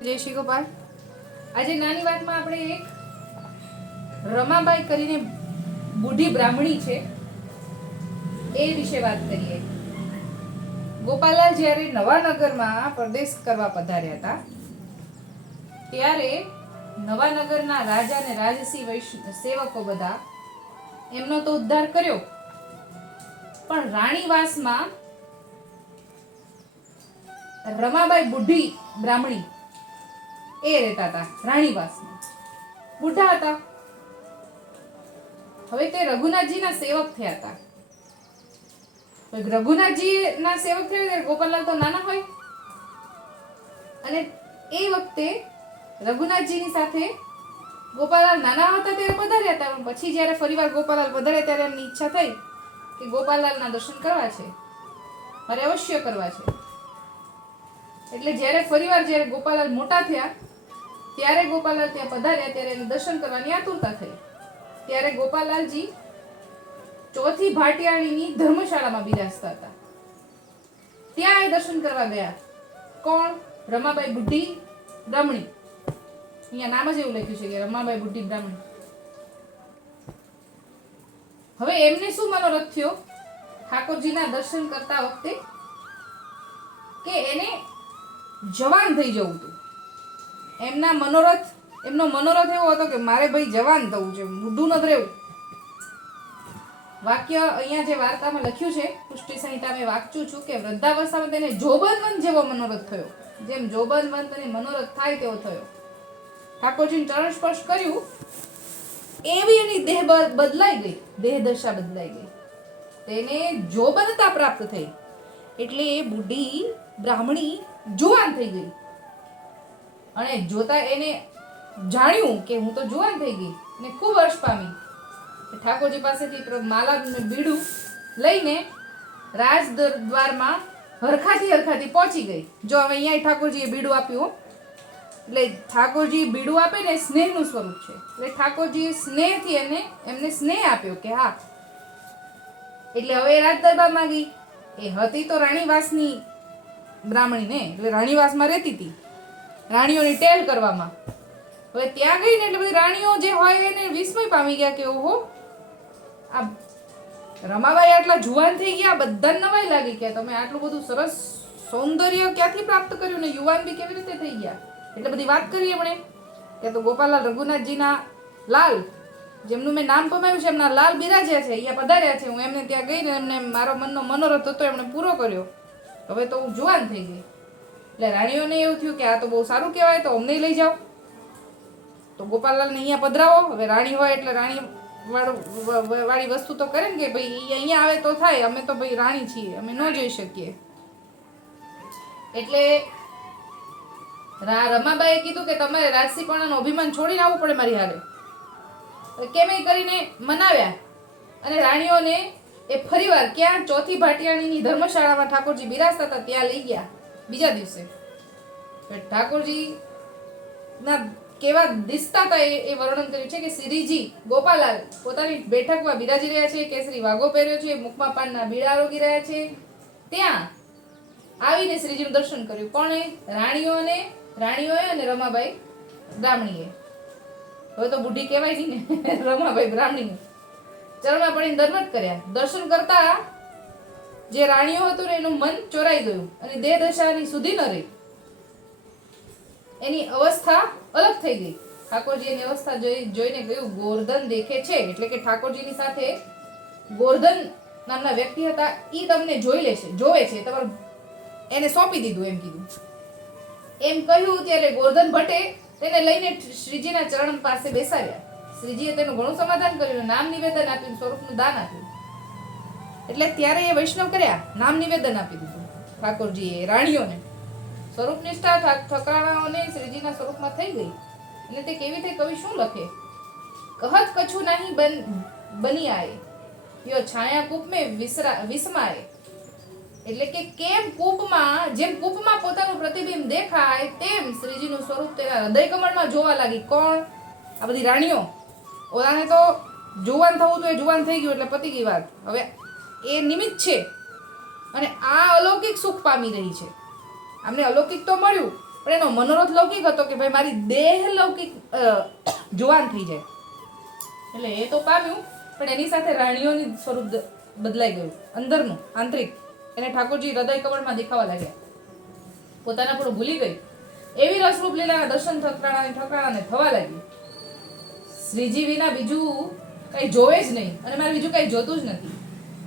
જય શ્રી ગોપાલ. આજે નાની વાતમાં આપણે એક રમાબાઈ કરીને બુઢી બ્રાહ્મણી છે. એ વિશે વાત કરીએ. ગોપાલાલ જ્યારે નવાનગરમાં પ્રદેશ કરવા પધાર્યા હતા, ત્યારે નવાનગરના રાજા અને રાજસી વૈશ્ય સેવકો બધા એમનો તો ઉદ્ધાર કર્યો. પણ રાણીવાસમાં રમાબાઈ બુઢી બ્રાહ્મણી એ રહેતા હતા, રાણીવાસમાં. બુઢા હતા. હવે તે રઘુનાથજીના સેવક થયા હતા. રઘુનાથજીના સેવક થયા ત્યારે ગોપાલલાલ તો નાના હોય. અને એ વખતે રઘુનાથજીની સાથે ગોપાલલાલ નાના હતા ત્યારે પધાર્યા હતા પછી જ્યારે ફરીવાર ગોપાલલાલ પધાર્યા ત્યારે એમની ઈચ્છા થઈ કે ગોપાલલાલના દર્શન કરવા છે, મારે અવશ્ય કરવા છે. એટલે જ્યારે ફરીવાર જ્યારે ગોપાલાલ મોટા થયા ત્યારે ગોપાલાલ ત્યાં પધાર્યા, ત્યારે એને દર્શન કરવાની આતુરતા થઈ. ત્યારે ગોપાલાલજી ચોથી ભાટિયાણીની ધર્મશાળામાં બિરાજતા હતા. ત્યાં એ દર્શન કરવા ગયા. કોણ? રમાબાઈ બુઢી, બ્રાહ્મણી. અહીંયા નામ જ એવું લખ્યું છે કે રમાબાઈ બુઢી, બ્રાહ્મણી. હવે એમને શું મનોરથ થયો? ઠાકોરજીના દર્શન કરતા વખતે કે એને જવાન થઈ જવું હતું. એમના મનોરથ, એમનો મનોરથ એવો હતો કે મારે ભાઈ જવાન થવું છે, મૂઢું નથી રહેવું. વાક્ય અહીંયા જે વાર્તામાં લખ્યું છે, પુષ્ટિ સંહિતા મેં વાંચું છું કે વૃદ્ધાવસ્થામાં તેને જોબનવંત જેવો મનોરથ થયો. જેમ જોબનવંત અને મનોરથ થાય તેવો થયો. ઠાકોરજીને ચરણ સ્પર્શ કર્યું એવી એની દેહ બદલાઈ ગઈ, દેહ દશા બદલાઈ ગઈ. તેને જોબનતા પ્રાપ્ત થઈ. એટલે એ બુઢી, બ્રાહ્મણી જુવાન થઈ ગઈ. અને જોતા એને જાણ્યું કે હું તો જુવાન થઈ ગઈ ને ખૂબ હર્ષ પામી. ઠાકોરજી પાસેથી પ્ર- માલા બીડું લઈને રાજ દ્વારમાં હરખાથી હરખાથી પહોંચી ગઈ. જો હવે અહીંયા ઠાકોરજીએ બીડું આપ્યું એટલે ઠાકોરજી બીડું આપે ને સ્નેહનું સ્વરૂપ છે. એટલે ઠાકોરજીએ સ્નેહથી એને એમને સ્નેહ આપ્યો કે હા. એટલે હવે રાજ દરબારમાં ગઈ. એ હતી તો રાણીવાસની બ્રાહ્મણી ને એટલે રાણીવાસમાં રહેતી હતી. રાણીઓની ટેલ કરવામાં. હવે ત્યાં ગઈને એટલે બધી રાણીઓ જે હોય એને વિસ્મય પામી ગયા કે ઓહો, આ રમાબાઈ આટલા જુવાન થઈ ગયા બધાને નવાઈ લાગી કે તમે આટલું બધું સરસ સૌંદર્ય ક્યાંથી પ્રાપ્ત કર્યું ને યુવાન બી કેવી રીતે થઈ ગયા? એટલે બધી વાત કરી એમણે. કે તો ગોપાલાલ રઘુનાથજીના લાલ, જેમનું મેં નામ કમાયું છે, એમના લાલ બિરાજ્યા છે, અહીંયા પધાર્યા છે. હું એમને ત્યાં ગઈને એમને મારો મનનો મનોરથ હતો, એમણે પૂરો કર્યો. હવે તો હું જુવાન થઈ ગઈ. એટલે રાણીઓને એવું થયું કે આ તો બહુ સારું કહેવાય, તો અમને લઈ જાઓ. તો ગોપાલલાલને અહીંયા પધરાવો. હવે રાણી હોય એટલે રાણી વાળું વસ્તુ તો કરે ને કે ભાઈ અહીંયા આવે તો થાય. અમે તો ભાઈ રાણી છીએ. અમે ન જોઈ શકીએ. એટલે રમાબાઈએ કીધું કે તમારે રાજસીપણાનું અભિમાન છોડીને આવવું પડે મારી હારે. કેમ એ કરીને મનાવ્યા? અને રાણીઓને એ ફરીવાર ક્યાં ચોથી ભાટિયાણીની ધર્મશાળામાં ઠાકોરજી બિરાજતા હતા ત્યાં લઈ ગયા. બીજા દિવસે. ઠાકોરજી ના કેવા દિસતા હતા એ વર્ણન કર્યું છે કે શ્રીજી ગોપાલાલ પોતાની બેઠકમાં બિરાજી રહ્યા છે, કેસરી વાઘો પહેર્યો છે, મુખમાં પાનના બીડા આરોગી રહ્યા છે. ત્યાં આવીને શ્રીજીનું દર્શન કર્યું. કોણે રાણીઓને રાણીઓએ અને રમાબાઈ બ્રાહ્મણીએ. હવે તો બુઢી કહેવાય છે ને. રમાભાઈ બ્રાહ્મણીએ. ચરણમાં પડીને દંડવત કર્યા. દર્શન કરતા જે રાણીઓ હતું ને એનું મન ચોરાઈ ગયું અને દેહ દશાની સુધી ન રહી. એની અવસ્થા અલગ થઈ ગઈ. ઠાકોરજી એની અવસ્થા જોઈ, જોઈને કહ્યું, ગોરધન દેખે છે. એટલે કે ઠાકોરજીની સાથે ગોરધન નામના વ્યક્તિ હતા એ તમને જોઈ લેશે, જોવે છે. તમારું એને સોંપી દીધું એમ કીધું. એમ કહ્યું ત્યારે ગોરધન ભટ્ટે તેને લઈને શ્રીજીના ચરણ પાસે બેસાડ્યા. શ્રીજીએ તેનું ઘણું સમાધાન કર્યું નામ નિવેદન આપ્યું, સ્વરૂપનું દાન આપ્યું. એટલે ત્યારે એ વૈષ્ણવ કર્યા, નામ નિવેદન આપી દીધું ઠાકોરજીએ, રાણીઓને. સ્વરૂપ નિષ્ઠા ઠકરાણાઓને શ્રીજીના સ્વરૂપમાં થઈ ગઈ. અને તે કેવી રીતે કવિ શું લખે? કહત કછું નહીં બન, બની આય. યો છાયા કૂપ મેં વિસરા, વિસ્માય. એટલે કે કેમ કૂપમાં, જેમ કૂપમાં પોતાનું પ્રતિબિંબ દેખાય, તેમ શ્રીજીનું સ્વરૂપ તેના હૃદય કમળમાં જોવા લાગી. કોણ? આ બધી રાણીઓ. ઓલાને તો જુવાન થવું તો એ જુવાન થઈ ગયું એટલે પતી ગઈ વાત. હવે એ નિમિત્ત છે. અને આ અલૌકિક સુખ પામી રહી છે. આમને અલૌકિક તો મળ્યું, પણ એનો મનોરથ લૌકિક હતો કે ભાઈ મારી દેહ લૌકિક જુવાન થઈ જાય. એટલે એ તો પામ્યું, પણ એની સાથે રાણીઓની સ્વરૂપ બદલાઈ ગયું. અંદરનું, આંતરિક. એને ઠાકોરજી હૃદય કમળમાં દેખાવા લાગ્યા. પોતાના પૂરું ભૂલી ગઈ. એવી રસરૂપ લીલાના દર્શન ઠકરાણાને ઠકરાણાને થવા લાગ્યું શ્રીજી વિના બીજું કઈ જોવે જ નહીં અને મારે બીજું કઈ જોતું જ નથી.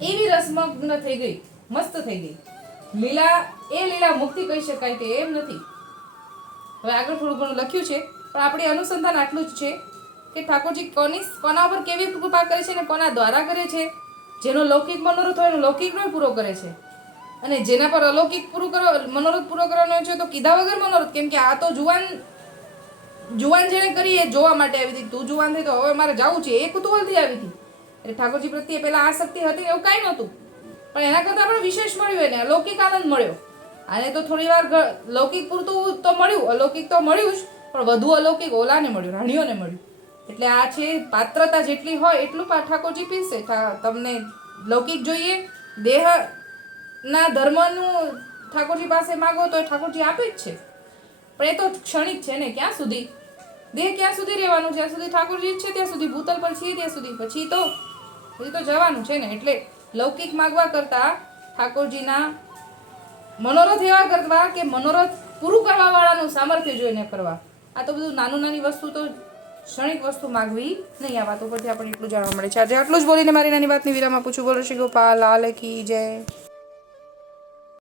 એવી રસમગ્ન થઈ ગઈ, મસ્ત થઈ ગઈ. લીલા, એ લીલા મુક્તિ કહી શકાય તે એમ નથી. હવે આગળ થોડું ઘણું લખ્યું છે, પણ આપણે અનુસંધાન આટલું જ છે કે ઠાકોરજી કોની, કોના પર કેવી કૃપા કરે છે અને કોના દ્વારા કરે છે? જેનો લૌકિક મનોરથ હોય એનો લૌકિકનો પૂરો કરે છે. અને જેના પર અલૌકિક પૂરું કરવા, મનોરથ પૂરો કરવાનો છે તો કીધા વગર મનોરથ, કેમ કે આ તો જુવાન જુવાન જેણે કરી એ જોવા માટે આવી હતી. તું જુવાન થઈ તો હવે મારે જવું છે. એ કુતૂહલથી આવી હતી. એટલે ઠાકોરજી પ્રત્યે પહેલા આસક્તિ હતી, એવું કાંઈ નહોતું. પણ એના કરતાં પણ વિશેષ મળ્યું એને, અલૌકિક આનંદ મળ્યો. આને તો થોડી વાર લૌકિક પૂરતું તો મળ્યું, અલૌકિક તો મળ્યું જ, પણ વધુ અલૌકિક ઓલાને મળ્યું, રાણીઓને મળ્યું. એટલે આ છે પાત્રતા જેટલી હોય એટલું ઠાકોરજી પીરશે તમને લૌકિક જોઈએ દેહ ના ધર્મનું ઠાકોરજી પાસે માગો તો ઠાકોરજી આપે જ છે. પણ એ તો ક્ષણિક છે ને, ક્યાં સુધી? દેહ ક્યાં સુધી રહેવાનું? જ્યાં સુધી ઠાકોરજી છે, ત્યાં સુધી ભૂતલ પર છીએ, ત્યાં સુધી. પછી તો પછી તો જવાનું છે ને, એટલે લૌકિક માગવા કરતા ઠાકોરજીના મનોરથ એવા કરવા કે મનોરથ પૂરું કરવા વાળાનું સામર્થ્ય જોઈને કરવા. આ તો બધું નાનું નાની વસ્તુ તો ક્ષણિક વસ્તુ માગવી નહીં, આ વાતો પરથી આપણને એટલું જાણવા મળે છે. આજે આટલું જ બોલીને મારી નાની વાતની વિરામ આપું છું. બોલો શ્રી ગોપાલ લાલ કી જય.